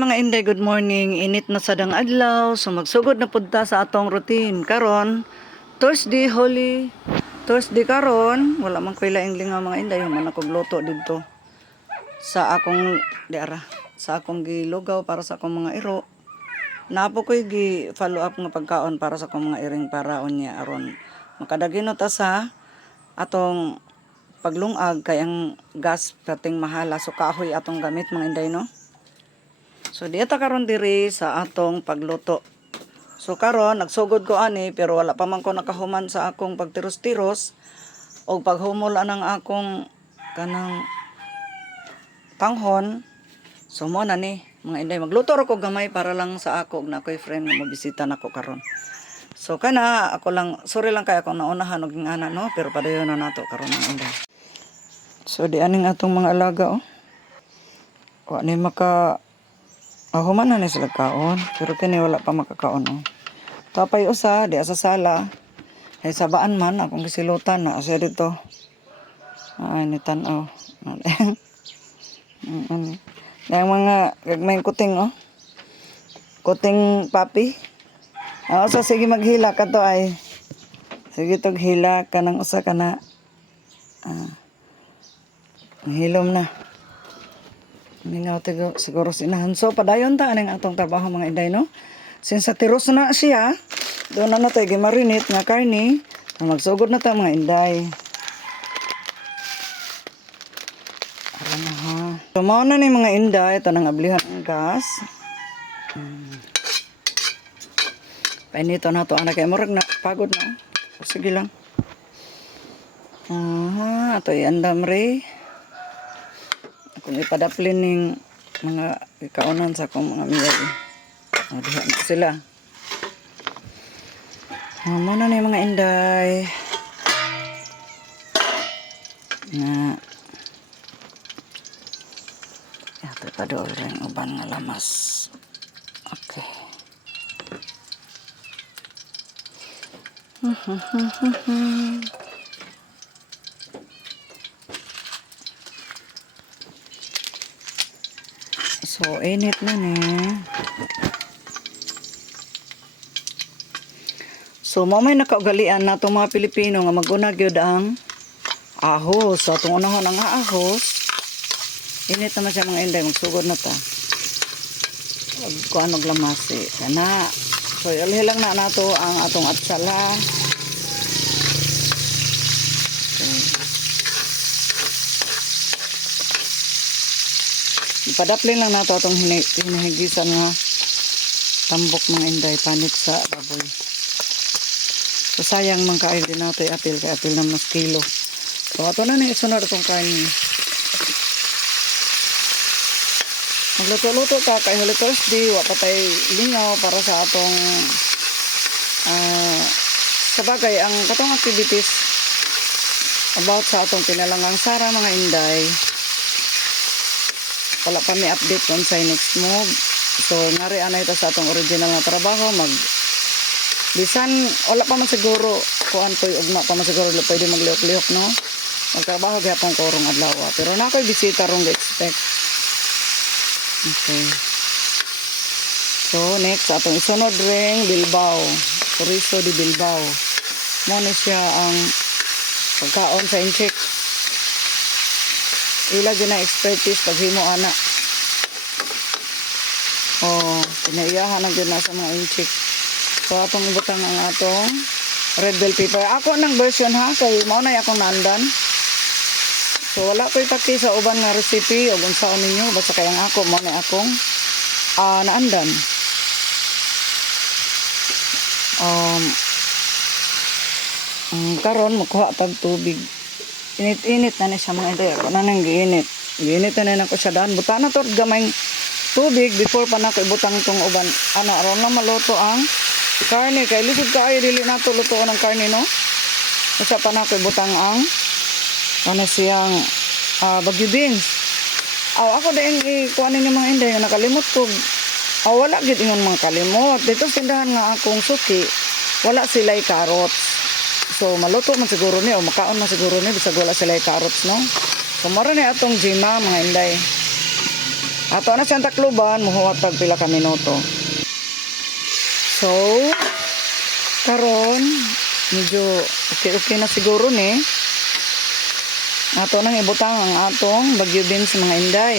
mga inday, good morning. Init na sadang adlaw, so magsugod na pudta sa atong routine. Karon, Thursday, Holy Thursday karon, wala man ko'y laing lingaw mga inday, man ako gluto dito sa akong sa akong gilugaw para sa akong mga iro. Napo ko'y gi follow up nga pagkaon para sa akong mga iring para unya aron makadagino ta sa atong paglungag kay ang gas kating mahala, so kahoy atong gamit mga inday, no? So dito karon diri sa atong pagluto. So karon nagsugod ko ani pero wala pa man ko nakahuman sa akong pagtiros-tiros o paghumol anang akong kanang panghon. So mo na ni mga inday, magluto ra ko gamay para lang sa ako na ko'y friend nga mobisita nako karon. So kana ako lang, sorry lang kay ako naunahan og ana, no, pero padayon na nato karon mga inday. So di aning atong mga alaga, oh. Wa ni maka human na ni sila kaon, pero kini wala pa makakaon, oh. Tapay usa di sa sala. Ay sabaan man akong gisilutan na siya dito. Ay ni tan-aw. Yang mga gagmayng kuting, oh. Kuting papi. So sige maghila ka to ay. Sige tog hila kanang usa kana. Hilom na. Mingaw tigo siguro sinahan. So padayon ta aning atong trabaho mga inday, no? Since sa tiros na siya, doon na natin gimarinate nga karni, magsugod na ta mga inday. Ara na ha. So mao na ni mga inday, ito nang ablihan ang gas. Painito na to anak kay murag na pagod na. So, sige lang. Ato iandam re. Kung ipadaplin ning mga ikaunan sa akong mga miyag. Dihan sila. Muna na yung mga inday. Na. Ito pa doon rin uban nga lamas. Okay. So, init na ni. So, mamay nakaugalian na itong mga Pilipino nga mag-unag yun ang ahos. So, itong unahon ang ahos. Init naman siya mga inday. Magsugod na ta. Kuan og lamasi. Kana. So, ilhilang na nato ang atong atsala. Padaplin lang nato atong hinahigisan nga tambok mga inday, panit sa baboy. So sayang man kaay din nato apil kay apil na mas kilo. So ato na ni isunod atong kanin. Magluto-luto ka kay Holy Thursday, wa patay lingaw para sa atong sa bagay ang katong activities about sa atong pinalangang sara mga inday. Wala pa may update kung sa next move. So, ngari anay ito sa atong original na trabaho. Bisan, wala pa man siguro. Kuhan ko'y ugma pa man siguro. Pwede magliok-liok, no? Magtrabaho kaya pong korong adlawa. Pero na ko'y bisita rong expect. Okay. So, next, atong isunod ring Bilbao. Chorizo de Bilbao. Muna siya ang pagkaon sa inchik. Ila gina expertise paghimo ana. Pinaiyahan na gina sa mga inchik. So atong ibutang ang atong red bell pepper. Ako nang version ha kay mao na akong naandan. So wala ko'y taki sa uban nga recipe o unsaon ninyo basta kay ang ako mao na akong naandan. Karon magkuha tag tubig. Init-init na siya mga inday. Ako na nang giinit. Giinit na ko siya daan. Buta na to gamay tubig before pa na ko ibutang itong uban. Aron na maluto ang karne. Kaya lisod ka ay dili na to lutoon ang karne, no? Isa pa na ko ibutang ang siyang bagyo beans. Ako din ikuanin yung mga inday. Nakalimot ko. Wala gid ingon mga kalimot. Dito tindahan nga akong suki. Wala sila'y carrots. So, maluto man siguro ni o makaon man siguro ni bisag wala sila carrots, no? So, maro ni atong jima mga inday. Ato na siyang takluban, muhuwat tag pila ka minuto. So, karon medyo okay na siguro ni. Ato nang ibutang ang atong bagyo beans mga inday.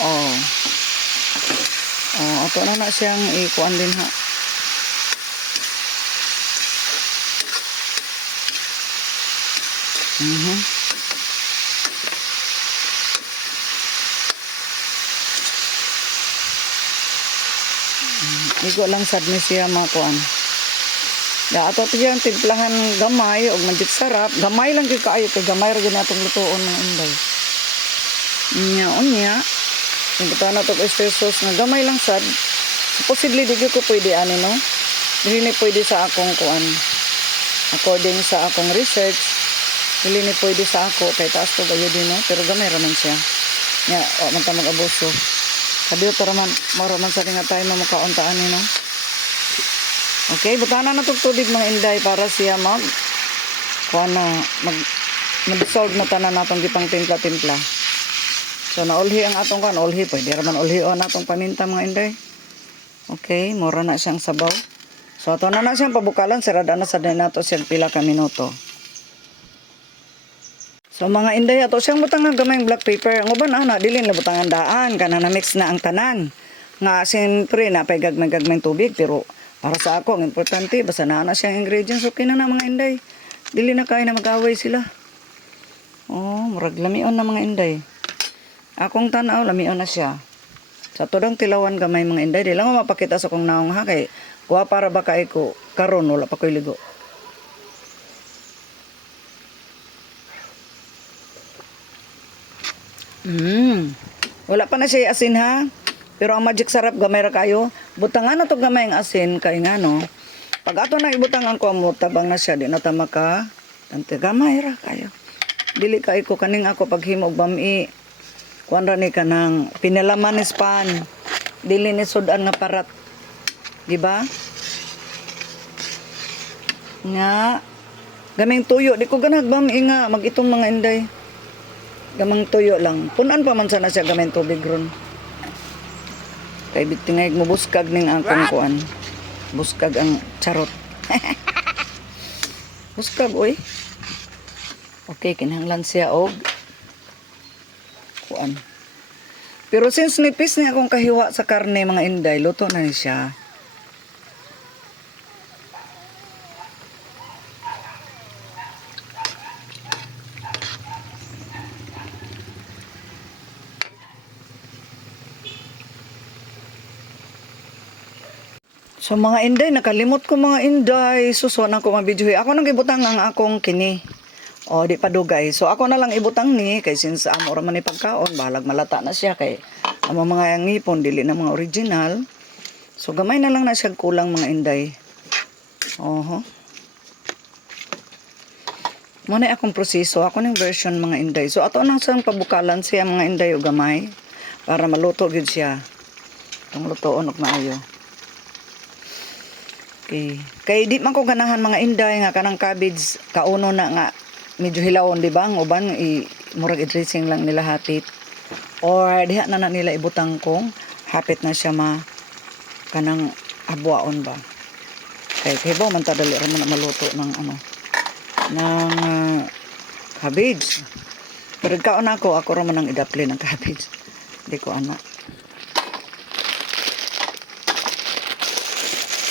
Oh. Oh, ato na siyang ikuan din ha. Iko lang sad ni siya makuan. Ya ato tiyang timplahan gamay og manjit sarap. Gamay lang gyud kaayo kay gamay ra gyud natong lutoon mga inday. Unya. Ibutan na to oyster sauce nga gamay lang sad. Posible di gyud ko pwede ani no. Dili ni pwede sa akong kuan. According sa akong research, dili ni pwede sa ako kay taas to gayo din no, pero gamay ra man siya. Nya man ta mag-abuso. Sabi to raman maro man sa nga tayo makauntaan ni no. Okay, butanan na tubig mga inday para siya kuan na mag-dissolve na tanan natong gipang timpla-timpla. So naulhi ang atong kan, ulhi pwede ra man ulhion natong paminta mga inday. Okay, mura na siyang sabaw. So ato na siyang pabukalan, sarada na sa nato siyang pila ka minuto. So mga inday ato siyang butangan gamayng black pepper. Ang uban ana dili na butangan daan kana na mix na ang tanan. Nga siyempre na pay gagmay tubig pero para sa ako, ang importante, basta na siyang ingredients, okay na mga inday. Dili na kaya na mag-away sila. Oh, murag lamion na mga inday. Akong tanaw, lamion na siya. Sa tudong tilawan gamay mga inday, di lang ko mapakita sa kong naong ha, kay kuha para ba kay ko, karon wala pa ko'y ligo. Wala pa na siya asin ha. Pero ang magic sarap gamay ra kayo. Butangan na to gamay ang asin kay ngano. Pag ato na ibutang ang kumo tabang na siya di na ta maka tante gamay ra kayo. Dili kay ko kaning ako paghimo og bami. Kuan ra ni kanang pinalaman ni span. Dili ni sudan nga parat. Di ba? Nga gaming tuyo di ko ganag bami nga magitong mga inday. Gamang tuyo lang. Punan pa man sana siya gamay tubig ron. Kay bitingay mo buskag ning akong kuan. Buskag ang charot. Buskag oy. Okay, kinahanglan siya og kuan. Pero since nipis niya akong kahiwa sa karne mga inday, luto na ni siya. So mga inday, nakalimot ko mga inday. Susuan ako mga video. Ako nang ibutang ang akong kini. O, di pa dugay. So ako na lang ibutang ni. Kay since amo raman ni pagkaon, bahalag malata na siya. Kay ang mga ngipon, dili na mga original. So gamay na lang na siya kulang mga inday. Oho. Muna akong proseso. Ako ng version mga inday. So ato nang siyang pabukalan siya mga inday o gamay. Para maluto gid siya. Itong lutoon og maayo. Okay. Kay di man ko ganahan mga inday nga kanang cabbage kauno na nga medyo hilawon di ba? Ang uban murag i-dressing lang nila hapit. Or diha na nila ibutang kong hapit na siya kanang abwaon ba. Kay ba man ta dali ra man maluto ng cabbage. Pero kaon ako ra man ang idapli ng cabbage. Di ko ana.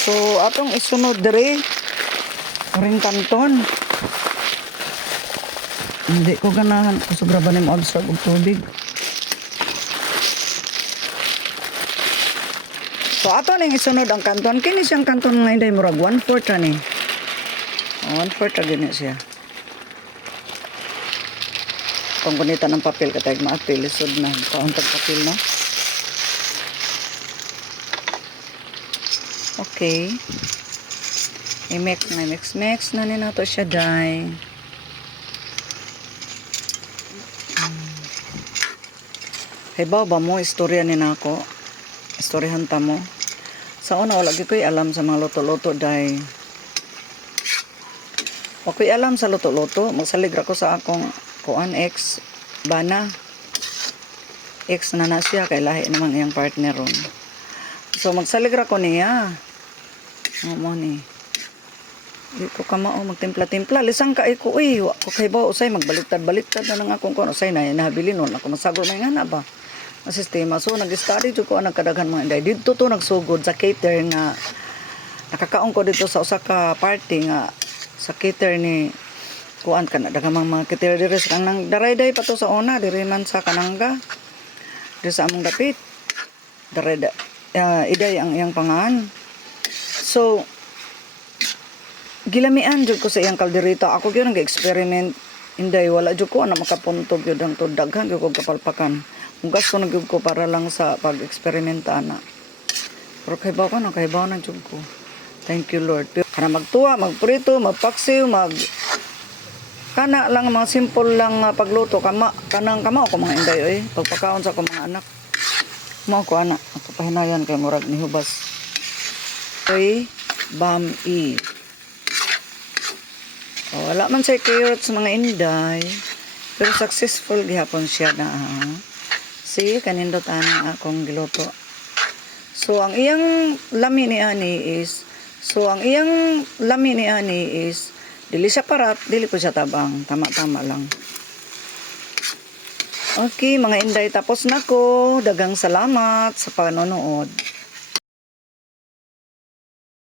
So, atong isunod dire ring kanton. Hindi ko ganahan. Sobra ba ni mo-absorb og tubig? So, ato ning isunod ang kanton. Kini siyang kanton nga inday murag 1/4 ni. 1/4 ra gini siya. Kung gunita ng papel katay maapil, lisod na. Kauntag papel no? Okay. I-mix na ni nato siya dai. Hibaw ba mo istorya ni nako? Istoryahan ta mo. Sa una wala gyud ko'y alam sa mga luto-luto dai. Wa ko'y alam sa luto-luto, magsalig ra ko sa akong kuan ex bana. ex na na siya kay lahi naman iyang partner ron. So magsaligra ko niya. Mo ni. Di ko kamao magtimpla-timpla lisang ka ko wa ko kay ba usay magbaliktad-baliktad na nang akong kuno usay na nahabili nun ako masagol may ngana ba. Ang sistema so nag-study jud ko ang kadaghan mga inday didto to nagsugod sa cater nga nakakaon ko dito sa usa ka party nga sa cater ni kuan kana daghang mga cater diri sa kanang daray-day pa to sa una diri man sa kanangga diri sa among dapit daray iday ang iyang pangan. So gilamian jud ko sa iyang kaldereta. Ako gyud nag-experiment. Inday wala jud ko ana makapuntog gyud ang daghan gyud ko kapalpakan. Mugas ko nagyud ko para lang sa pag-eksperimenta ana. Pero kaybaw ko na kaybaw na jud ko. Thank you Lord. Kana magtuwa, magprito, magpaksiw, kana lang mga simple lang pagluto kanang kamao ko mga inday oy. Pagpakaon sa ko mga anak. Mao ko ana, ako pahinayan kay murag ni hubas. Oy, bam-i. Wala man siya carrots mga inday. Pero successful gihapon siya na. See, kanindot anang akong giluto. So, ang iyang lami ni Ani is, dili siya parat, dili po siya tabang. Tama-tama lang. Okay, mga inday, tapos na ko. Dagang salamat sa panonood.